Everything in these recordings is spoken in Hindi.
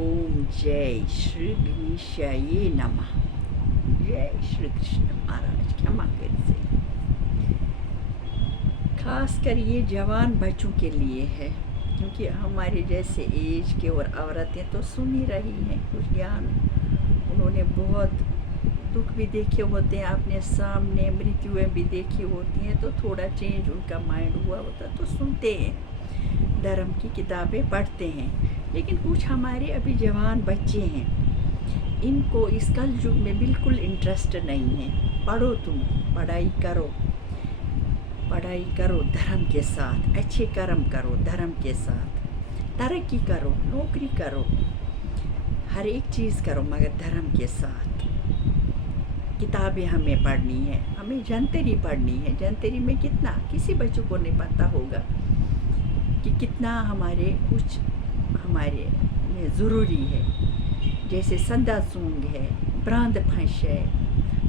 ओम जय श्री गणेशाय नमः। जय श्री कृष्ण महाराज क्षमा कर से। खास कर ये जवान बच्चों के लिए है, क्योंकि हमारे जैसे एज के और औरतें तो सुन ही रही हैं कुछ ज्ञान। उन्होंने बहुत दुख भी देखे होते हैं, अपने सामने मृत्युएं भी देखी होती हैं, तो थोड़ा चेंज उनका माइंड हुआ होता तो सुनते हैं, धर्म की किताबें पढ़ते हैं। लेकिन कुछ हमारे अभी जवान बच्चे हैं, इनको इस कल युग में बिल्कुल इंटरेस्ट नहीं है। पढ़ो, तुम पढ़ाई करो धर्म के साथ, अच्छे कर्म करो धर्म के साथ, तरक्की करो, नौकरी करो, हर एक चीज़ करो मगर धर्म के साथ। किताबें हमें पढ़नी है, हमें जंतरी पढ़नी है। जंतरी में कितना किसी बच्चों को नहीं पता होगा कि कितना हमारे में ज़रूरी है। जैसे संदा सूंग है, ब्रांद फंश है,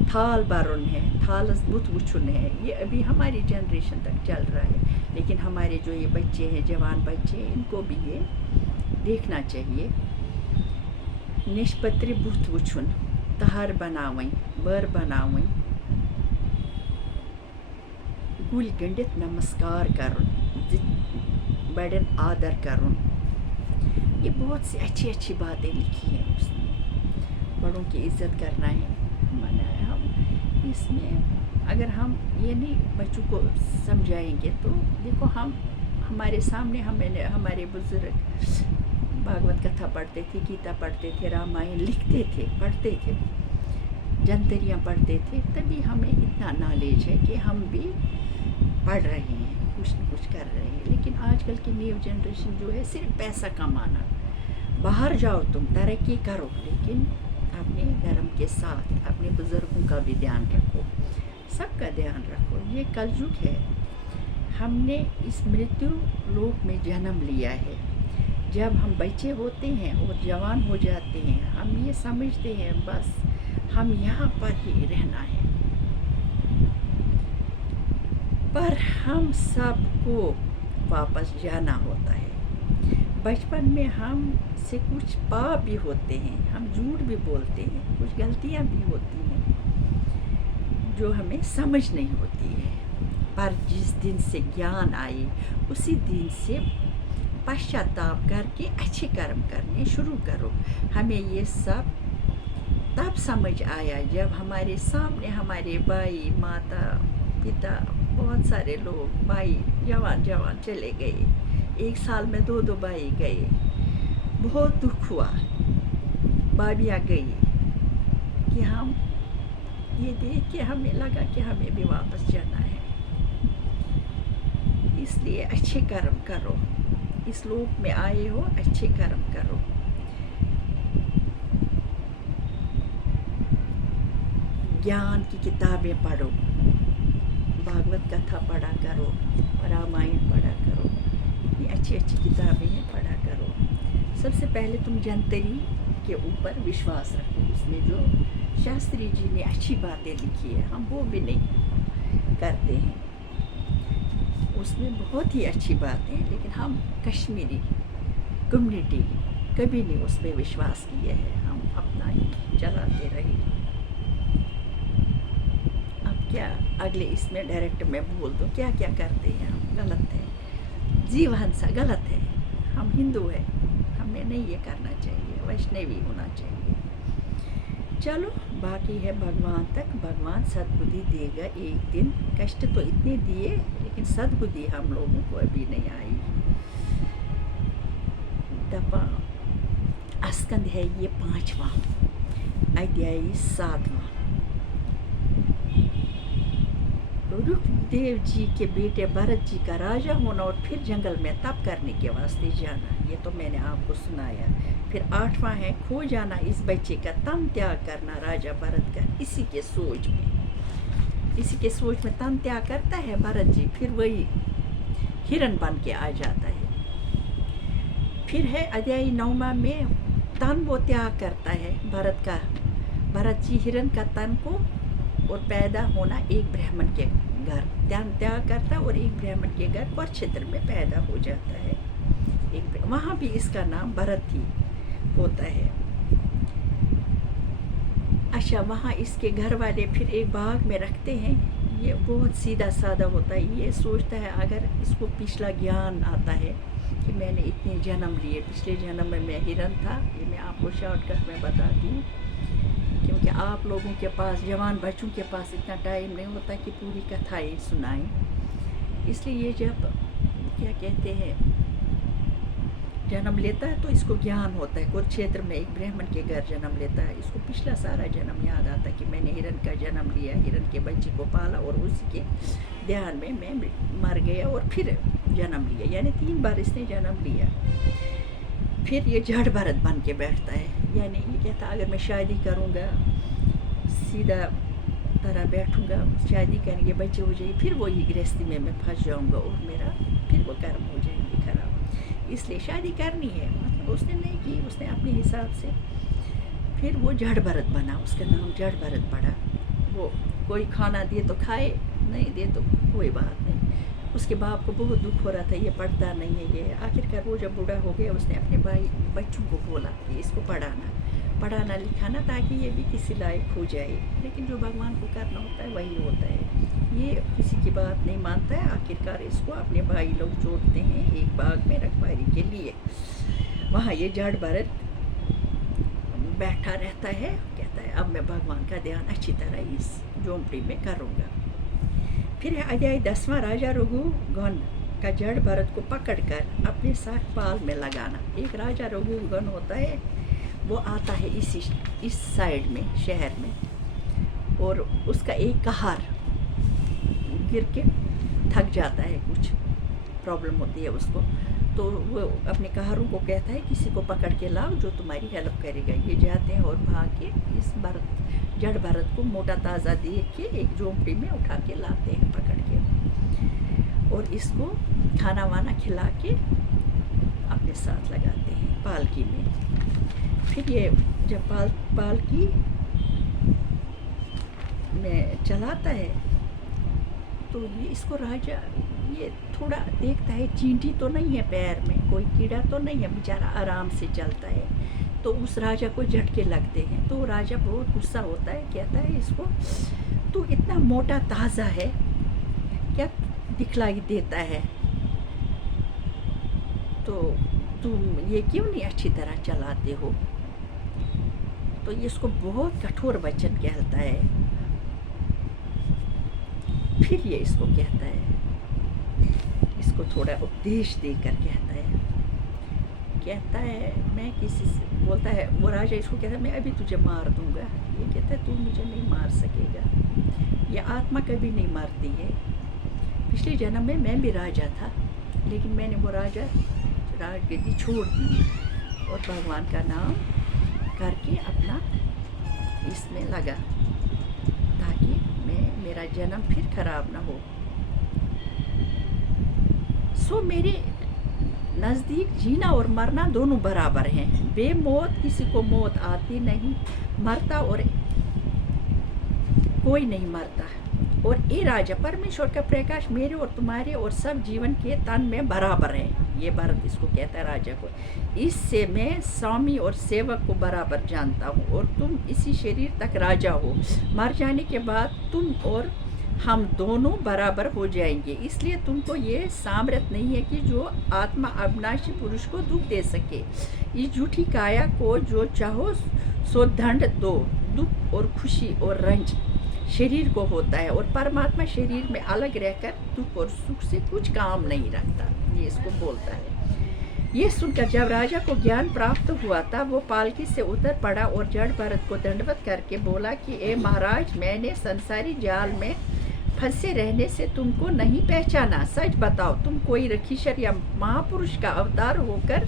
थाल बारुन है, थालस बुत बुछुन है। ये अभी हमारी जनरेशन तक चल रहा है, लेकिन हमारे जो ये बच्चे हैं, जवान बच्चे हैं, इनको भी ये देखना चाहिए। निष्पत्रि बुत बुछुन तहार बनावई बर बनावई गुल गंडित नमस्कार करुन बड़न आदर करुन। ये बहुत सी अच्छी बातें लिखी हैं उसने। बड़ों की इज्जत करना है, माना है। हम इसमें अगर हम ये नहीं बच्चों को समझाएंगे तो देखो, हमारे सामने हमारे बुजुर्ग भागवत कथा पढ़ते थे, गीता पढ़ते थे, रामायण लिखते थे, पढ़ते थे, जंतरियाँ पढ़ते थे, तभी हमें इतना नॉलेज है कि हम भी पढ़ रहे हैं, कुछ न कुछ कर रहे हैं। लेकिन आजकल की न्यू जनरेशन जो है, सिर्फ पैसा कमाना। बाहर जाओ, तुम तरक्की करो, लेकिन अपने धर्म के साथ अपने बुजुर्गों का भी ध्यान रखो, सबका ध्यान रखो। ये कलयुग है। हमने इस मृत्यु लोक में जन्म लिया है। जब हम बच्चे होते हैं और जवान हो जाते हैं, हम ये समझते हैं बस हम यहाँ पर ही रहना है, पर हम सबको वापस जाना होता है। बचपन में हम से कुछ पाप भी होते हैं, हम झूठ भी बोलते हैं, कुछ गलतियाँ भी होती हैं जो हमें समझ नहीं होती है। पर जिस दिन से ज्ञान आए, उसी दिन से पश्चाताप करके अच्छे कर्म करने शुरू करो। हमें ये सब तब समझ आया जब हमारे सामने हमारे भाई, माता, पिता, बहुत सारे लोग, भाई जवान चले गए। एक साल में दो भाई गए, बहुत दुख हुआ। भाभियाँ गई कि हम ये देख के हमें लगा कि हमें भी वापस जाना है। इसलिए अच्छे कर्म करो, इस लोक में आए हो, अच्छे कर्म करो। ज्ञान की किताबें पढ़ो, भागवत कथा पढ़ा करो, रामायण पढ़ा करो, ये अच्छी किताबें हैं, पढ़ा करो। सबसे पहले तुम जंतरी के ऊपर विश्वास रखो, उसमें जो शास्त्री जी ने अच्छी बातें लिखी है, हम वो भी नहीं करते हैं। उसमें बहुत ही अच्छी बातें हैं, लेकिन हम कश्मीरी कम्युनिटी कभी नहीं उस पर विश्वास किए है। हम अपना ही चलाते रहे। क्या अगले इसमें डायरेक्ट में बोल दो क्या क्या करते हैं हम, गलत है। जीवन सा गलत है। हम हिंदू हैं, हमें नहीं ये करना चाहिए, वैष्णवी होना चाहिए। चलो, बाकी है भगवान तक। भगवान सद्बुद्धि देगा एक दिन। कष्ट तो इतने दिए, लेकिन सद्बुद्धि हम लोगों को अभी नहीं आई। दपा स्कंद है ये 5वां, अध्याय 7वां। रुक्मदेव जी के बेटे भरत जी का राजा होना और फिर जंगल में तप करने के वास्ते जाना, ये तो मैंने आपको सुनाया। फिर 8वां है खो जाना इस बच्चे का, तन त्याग करना राजा भरत का। इसी के सोच में तन त्याग करता है भरत जी, फिर वही हिरण बन के आ जाता है। फिर है अध्याय 9वां में तन वो त्याग करता है भरत जी हिरण का तन को, और पैदा होना एक ब्राह्मण के घर, त्याग करता और एक ब्राह्मण के घर और क्षेत्र में पैदा हो जाता है। वहाँ भी इसका नाम भरत थी। होता है। अच्छा, वहाँ इसके घर वाले फिर एक बाग में रखते हैं। ये बहुत सीधा साधा होता है। ये सोचता है अगर इसको पिछला ज्ञान आता है कि मैंने इतने जन्म लिए, पिछले जन्म में मैं हिरन था। ये मैं आपको शॉर्टकट में बताती हूँ, क्योंकि आप लोगों के पास, जवान बच्चों के पास इतना टाइम नहीं होता कि पूरी कथाएँ सुनाएं। इसलिए ये जब क्या कहते हैं जन्म लेता है तो इसको ज्ञान होता है। कुरुक्षेत्र में एक ब्राह्मण के घर जन्म लेता है। इसको पिछला सारा जन्म याद आता है कि मैंने हिरन का जन्म लिया, हिरन के बच्चे को पाला और उसी के ध्यान में मैं मर गया और फिर जन्म लिया, यानी 3 बार इसने जन्म लिया। फिर ये जड़ भरत बन के बैठता है, यानी ये कहता अगर मैं शादी करूँगा, सीधा तरह बैठूँगा, शादी करेंगे, बच्चे हो जाएंगे, फिर वही गृहस्थी में मैं फंस जाऊँगा और मेरा फिर वो कर्म हो जाएंगे खराब। इसलिए शादी करनी है। मतलब उसने नहीं की, उसने अपने हिसाब से। फिर वो जड़ भरत बना, उसका नाम जड़ भरत पड़ा। वो कोई खाना दिए तो खाए, नहीं दे तो कोई बात नहीं। उसके बाप को बहुत दुख हो रहा था, ये पढ़ता नहीं है ये। आखिरकार वो जब बूढ़ा हो गया, उसने अपने भाई बच्चों को बोला कि इसको पढ़ाना लिखाना, ताकि ये भी किसी लायक हो जाए। लेकिन जो भगवान को करना होता है वही होता है। ये किसी की बात नहीं मानता है। आखिरकार इसको अपने भाई लोग छोड़ते हैं एक बाग में रखवाली के लिए। वहाँ ये जड़ भरत बैठा रहता है, कहता है अब मैं भगवान का ध्यान अच्छी तरह इस झोंपड़ी में करूँगा। फिर अध्याय 10वां, राजा रघुगण का जड़ भरत को पकड़कर अपने साथ पाल में लगाना। एक राजा रघुगण होता है, वो आता है इस साइड में, शहर में, और उसका एक कहार गिर के थक जाता है, कुछ प्रॉब्लम होती है उसको, तो वो अपने कहारों को कहता है किसी को पकड़ के लाओ जो तुम्हारी हेल्प करेगा। ये जाते हैं और भाग के इस जड़ भरत को मोटा ताज़ा देख के एक झोंपड़ी में उठा के लाते हैं पकड़ के, और इसको खाना वाना खिला के अपने साथ लगाते हैं पालकी में। फिर ये जब पालकी में चलाता है तो ये इसको राजा ये थोड़ा देखता है, चींटी तो नहीं है पैर में, कोई कीड़ा तो नहीं है, बेचारा आराम से चलता है। तो उस राजा को झटके लगते हैं, तो राजा बहुत गुस्सा होता है, कहता है इसको तू इतना मोटा ताज़ा है, क्या दिखलाई देता है, तो तुम ये क्यों नहीं अच्छी तरह चलाते हो। तो ये इसको बहुत कठोर वचन कहता है। फिर ये इसको कहता है, इसको थोड़ा उपदेश देकर कहता है मैं किसी से बोलता है, वो राजा इसको कहता है मैं अभी तुझे मार दूंगा। ये कहता है तू मुझे नहीं मार सकेगा, ये आत्मा कभी नहीं मारती है। पिछले जन्म में मैं भी राजा था, लेकिन मैंने वो राजगद्दी छोड़ दी और भगवान का नाम करके अपना इसमें लगा, ताकि मेरा जन्म फिर खराब ना हो। सो मेरे नज़दीक जीना और मरना दोनों बराबर हैं। बेमौत किसी को मौत आती नहीं, मरता और कोई नहीं मरता। और ये राजा परमेश्वर का प्रकाश मेरे और तुम्हारे और सब जीवन के तन में बराबर है। ये भरत इसको कहता है राजा को, इससे मैं स्वामी और सेवक को बराबर जानता हूँ, और तुम इसी शरीर तक राजा हो। मर जाने के बाद तुम और हम दोनों बराबर हो जाएंगे। इसलिए तुमको ये सामर्थ्य नहीं है कि जो आत्मा अविनाशी पुरुष को दुख दे सके। इस झूठी काया को जो चाहो सो दंड दो। दुख और खुशी और रंज शरीर को होता है, और परमात्मा शरीर में अलग रहकर दुख और सुख से कुछ काम नहीं रखता। ये इसको बोलता है। ये सुनकर जब राजा को ज्ञान प्राप्त हुआ था, वो पालकी से उतर पड़ा और जड़ भरत को दंडवत करके बोला कि ए महाराज, मैंने संसारी जाल में फंसे रहने से तुमको नहीं पहचाना। सच बताओ, तुम कोई ऋषिशर या महापुरुष का अवतार होकर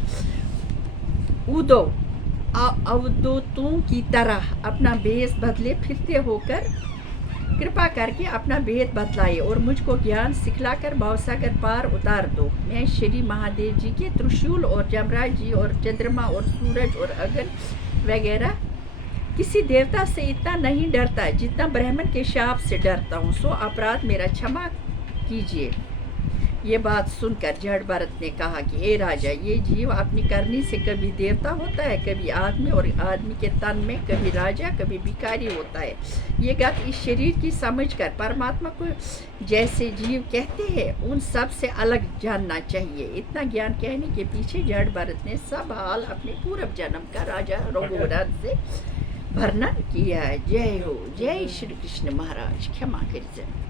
अवधूतों की तरह अपना वेश बदले फिरते होकर कृपा करके अपना भेद बतलाए और मुझको ज्ञान सिखलाकर भवसागर पार उतार दो। मैं श्री महादेव जी के त्रिशूल और जमराज जी और चंद्रमा और सूरज और अग्नि वगैरह किसी देवता से इतना नहीं डरता जितना ब्राह्मण के शाप से डरता हूँ। सो अपराध मेरा क्षमा कीजिए। ये बात सुनकर जड़ भरत ने कहा कि हे राजा, ये जीव अपनी करनी से कभी देवता होता है, कभी आदमी, और आदमी के तन में कभी राजा कभी भिखारी होता है। ये बात इस शरीर की समझकर परमात्मा को जैसे जीव कहते हैं उन सब से अलग जानना चाहिए। इतना ज्ञान कहने के पीछे जड़ भरत ने सब हाल अपने पूर्व जन्म का राजा रघुराज से वर्णन किया। जय हो, जय श्री कृष्ण महाराज। क्षमा करिए।